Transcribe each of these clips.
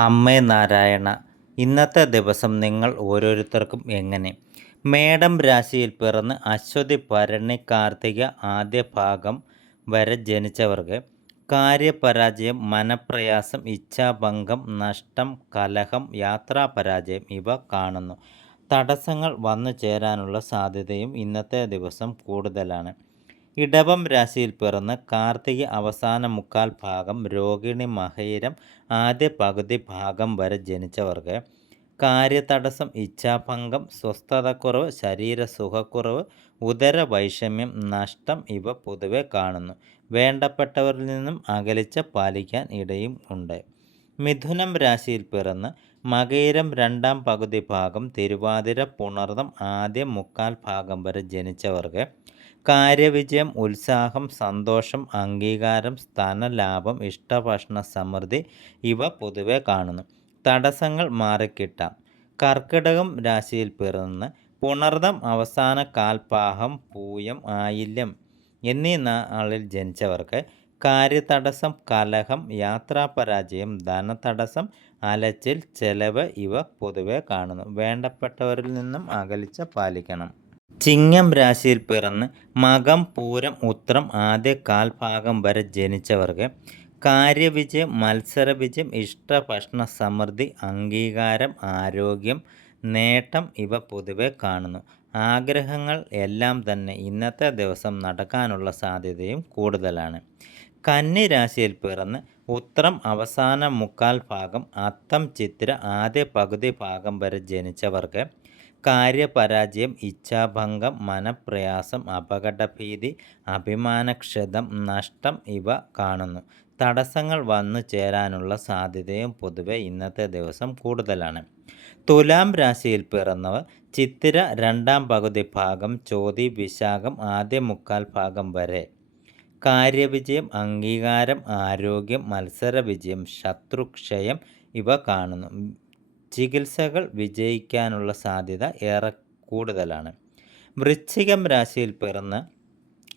അമ്മേ നാരായണ ഇന്നത്തെ ദിവസം നിങ്ങൾ ഓരോരുത്തർക്കും എങ്ങനെ? മേടം രാശിയിൽ പിറന്ന് അശ്വതി ഭരണി കാർത്തിക ആദ്യ ഭാഗം വരെ ജനിച്ചവർക്ക് കാര്യപരാജയം മനപ്രയാസം ഇച്ഛാഭംഗം നഷ്ടം കലഹം യാത്രാപരാജയം ഇവ കാണുന്നു. തടസ്സങ്ങൾ വന്നു ചേരാനുള്ള സാധ്യതയും ഇന്നത്തെ ദിവസം കൂടുതലാണ്. ഇടവം രാശിയിൽ പിറന്ന് കാർത്തിക അവസാന മുക്കാൽ ഭാഗം രോഹിണി മഹേരം ആദ്യ പകുതി ഭാഗം വരെ ജനിച്ചവർക്ക് കാര്യതടസ്സം ഇച്ഛാഭംഗം സ്വസ്ഥതക്കുറവ് ശരീരസുഖക്കുറവ് ഉദരവൈഷമ്യം നഷ്ടം ഇവ പൊതുവെ കാണുന്നു. വേണ്ടപ്പെട്ടവരിൽ നിന്നും അകലിച്ച പാലിക്കാൻ ഇടയും ഉണ്ട്. മിഥുനം രാശിയിൽ പിറന്ന് മകയിരം രണ്ടാം പകുതി ഭാഗം തിരുവാതിര പുണർദം ആദ്യ മുക്കാൽ ഭാഗം വരെ ജനിച്ചവർക്ക് കാര്യവിജയം ഉത്സാഹം സന്തോഷം അംഗീകാരം സ്ഥാനലാഭം ഇഷ്ടഭക്ഷണ സമൃദ്ധി ഇവ പൊതുവെ കാണുന്നു. തടസ്സങ്ങൾ മാറിക്കിട്ടാം. കർക്കിടകം രാശിയിൽ പിറന്ന് പുണർദം അവസാന കാൽപാഹം പൂയം ആയില്യം എന്നീ നാളിൽ ജനിച്ചവർക്ക് കാര്യതടസ്സം കലഹം യാത്രാപരാജയം ധനതടസ്സം അലച്ചിൽ ചെലവ് ഇവ പൊതുവെ കാണുന്നു. വേണ്ടപ്പെട്ടവരിൽ നിന്നും അകലിച്ച പാലിക്കണം. ചിങ്ങം രാശിയിൽ പിറന്ന് മകം പൂരം ഉത്രം ആദ്യ കാൽഭാഗം വരെ ജനിച്ചവർക്ക് കാര്യവിജയം മത്സരവിജയം ഇഷ്ടഭക്ഷണ സമൃദ്ധി അംഗീകാരം ആരോഗ്യം നേട്ടം ഇവ പൊതുവെ കാണുന്നു. ആഗ്രഹങ്ങൾ എല്ലാം തന്നെ ഇന്നത്തെ ദിവസം നടക്കാനുള്ള സാധ്യതയും കൂടുതലാണ്. കന്നി രാശിയിൽ പിറന്ന് ഉത്രം അവസാന മുക്കാൽ ഭാഗം അത്തം ചിത്ര ആദ്യ പകുതി ഭാഗം വരെ ജനിച്ചവർക്ക് കാര്യപരാജയം ഇച്ഛാഭംഗം മനപ്രയാസം അപകടഭീതി അഭിമാനക്ഷതം നഷ്ടം ഇവ കാണുന്നു. തടസ്സങ്ങൾ വന്നു ചേരാനുള്ള സാധ്യതയും പൊതുവെ ഇന്നത്തെ ദിവസം കൂടുതലാണ്. തുലാം രാശിയിൽ പിറന്നവർ ചിത്തിര രണ്ടാം പകുതി ഭാഗം ചോതി വിശാഖം ആദ്യ മുക്കാൽ ഭാഗം വരെ. കാര്യവിജയം അംഗീകാരം ആരോഗ്യം മത്സരവിജയം ശത്രുക്ഷയം ഇവ കാണുന്നു. ചികിത്സകൾ വിജയിക്കാനുള്ള സാധ്യത ഏറെ കൂടുതലാണ്. വൃശ്ചികം രാശിയിൽ പിറന്ന്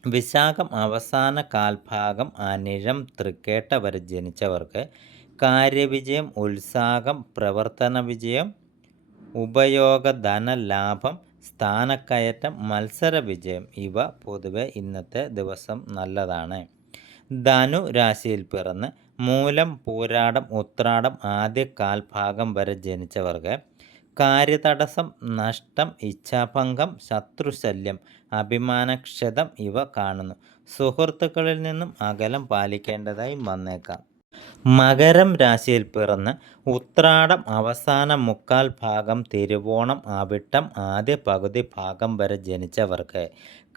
വിശാഖം അവസാന കാൽഭാഗം അനിഴം തൃക്കേട്ട വരെ ജനിച്ചവർക്ക് കാര്യവിജയം ഉത്സാഹം പ്രവർത്തന വിജയം ഉപയോഗ ധനലാഭം സ്ഥാനക്കയറ്റം മത്സര വിജയം ഇവ പൊതുവെ ഇന്നത്തെ ദിവസം നല്ലതാണ്. ധനു രാശിയിൽ പിറന്ന് മൂലം പൂരാടം ഉത്രാടം ആദ്യ കാൽഭാഗം വരെ ജനിച്ചവർക്ക് കാര്യതടസ്സം നഷ്ടം ഇച്ഛാഭംഗം ശത്രുശല്യം അഭിമാനക്ഷതം ഇവ കാണുന്നു. സുഹൃത്തുക്കളിൽ നിന്നും അകലം പാലിക്കേണ്ടതായി വന്നേക്കാം. മകരം രാശിയിൽ പിറന്ന് ഉത്രാടം അവസാന മുക്കാൽ ഭാഗം തിരുവോണം അവിട്ടം ആദ്യ പകുതി ഭാഗം വരെ ജനിച്ചവർക്ക്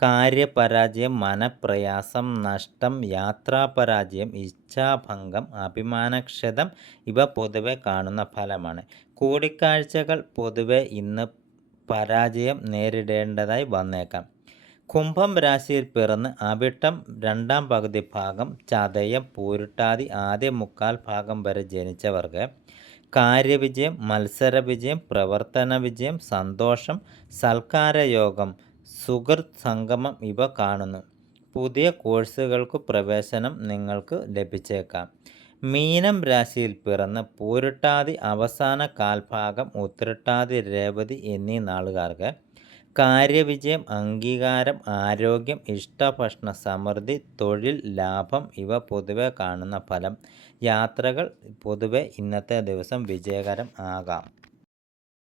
കാര്യപരാജയം മനപ്രയാസം നഷ്ടം യാത്രാപരാജയം ഇച്ഛാഭംഗം അഭിമാനക്ഷതം ഇവ പൊതുവെ കാണുന്ന ഫലമാണ്. കൂടിക്കാഴ്ചകൾ പൊതുവെ ഇന്ന് പരാജയം നേരിടേണ്ടതായി വന്നേക്കാം. കുംഭം രാശിയിൽ പിറന്ന് അവിട്ടം രണ്ടാം പകുതി ഭാഗം ചതയം പൂരുട്ടാതി ആദ്യ മുക്കാൽ ഭാഗം വരെ ജനിച്ചവർക്ക് കാര്യവിജയം മത്സര വിജയം പ്രവർത്തന വിജയം സന്തോഷം സൽക്കാരയോഗം സുഹൃത് സംഗമം ഇവ കാണുന്നു. പുതിയ കോഴ്സുകൾക്ക് പ്രവേശനം നിങ്ങൾക്ക് ലഭിച്ചേക്കാം. മീനം രാശിയിൽ പിറന്ന് പൂരുട്ടാതി അവസാന കാൽഭാഗം ഉത്തിരട്ടാതി രേവതി എന്നീ നാളുകാർക്ക് കാര്യവിജയം അംഗീകാരം ആരോഗ്യം ഇഷ്ടഭക്ഷണ സമൃദ്ധി തൊഴിൽ ലാഭം ഇവ പൊതുവെ കാണുന്ന ഫലം. യാത്രകൾ പൊതുവെ ഇന്നത്തെ ദിവസം വിജയകരം ആകാം.